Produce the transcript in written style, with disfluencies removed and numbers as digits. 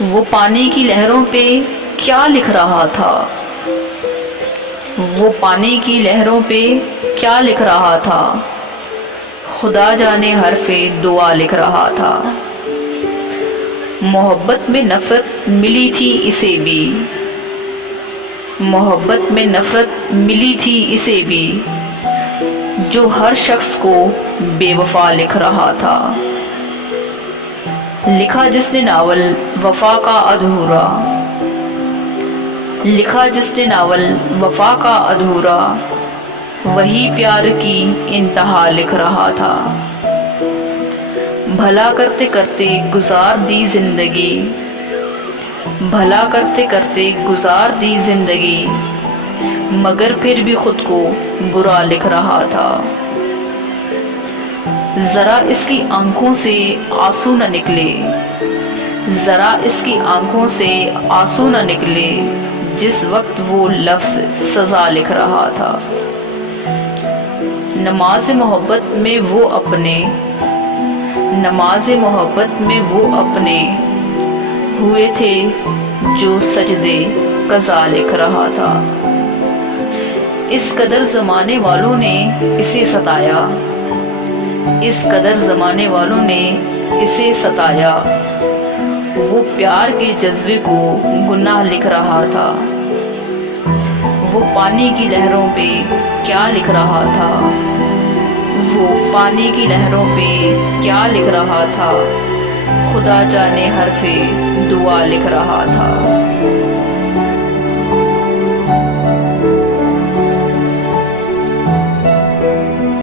وہ پانی کی لہروں پہ کیا لکھ رہا تھا؟ وہ پانی کی لہروں پہ کیا لکھ رہا تھا؟ خدا جانے حرف دعا لکھ رہا تھا۔ محبت میں نفرت ملی تھی اسے بھی، محبت میں نفرت ملی تھی اسے بھی، جو ہر شخص کو بے وفا لکھ رہا تھا۔ لکھا جس نے ناول وفا کا ادھورا، لکھا جس نے ناول وفا کا ادھورا، وہی پیار کی انتہا لکھ رہا تھا۔ بھلا کرتے کرتے گزار دی زندگی، بھلا کرتے کرتے گزار دی زندگی، مگر پھر بھی خود کو برا لکھ رہا تھا۔ ذرا اس کی آنکھوں سے آنسو نہ نکلے، ذرا اس کی آنکھوں سے آنسو نہ نکلے، جس وقت وہ لفظ سزا لکھ رہا تھا۔ نماز محبت میں وہ اپنے، نماز محبت میں وہ اپنے ہوئے تھے جو سجدے قضا لکھ رہا تھا۔ اس قدر زمانے والوں نے اسے ستایا، اس قدر زمانے والوں نے اسے ستایا، وہ پیار کے جذبے کو گناہ لکھ رہا تھا۔ وہ پانی کی لہروں پہ کیا لکھ رہا تھا؟ وہ پانی کی لہروں پہ کیا لکھ رہا تھا؟ خدا جانے حرف دعا لکھ رہا تھا۔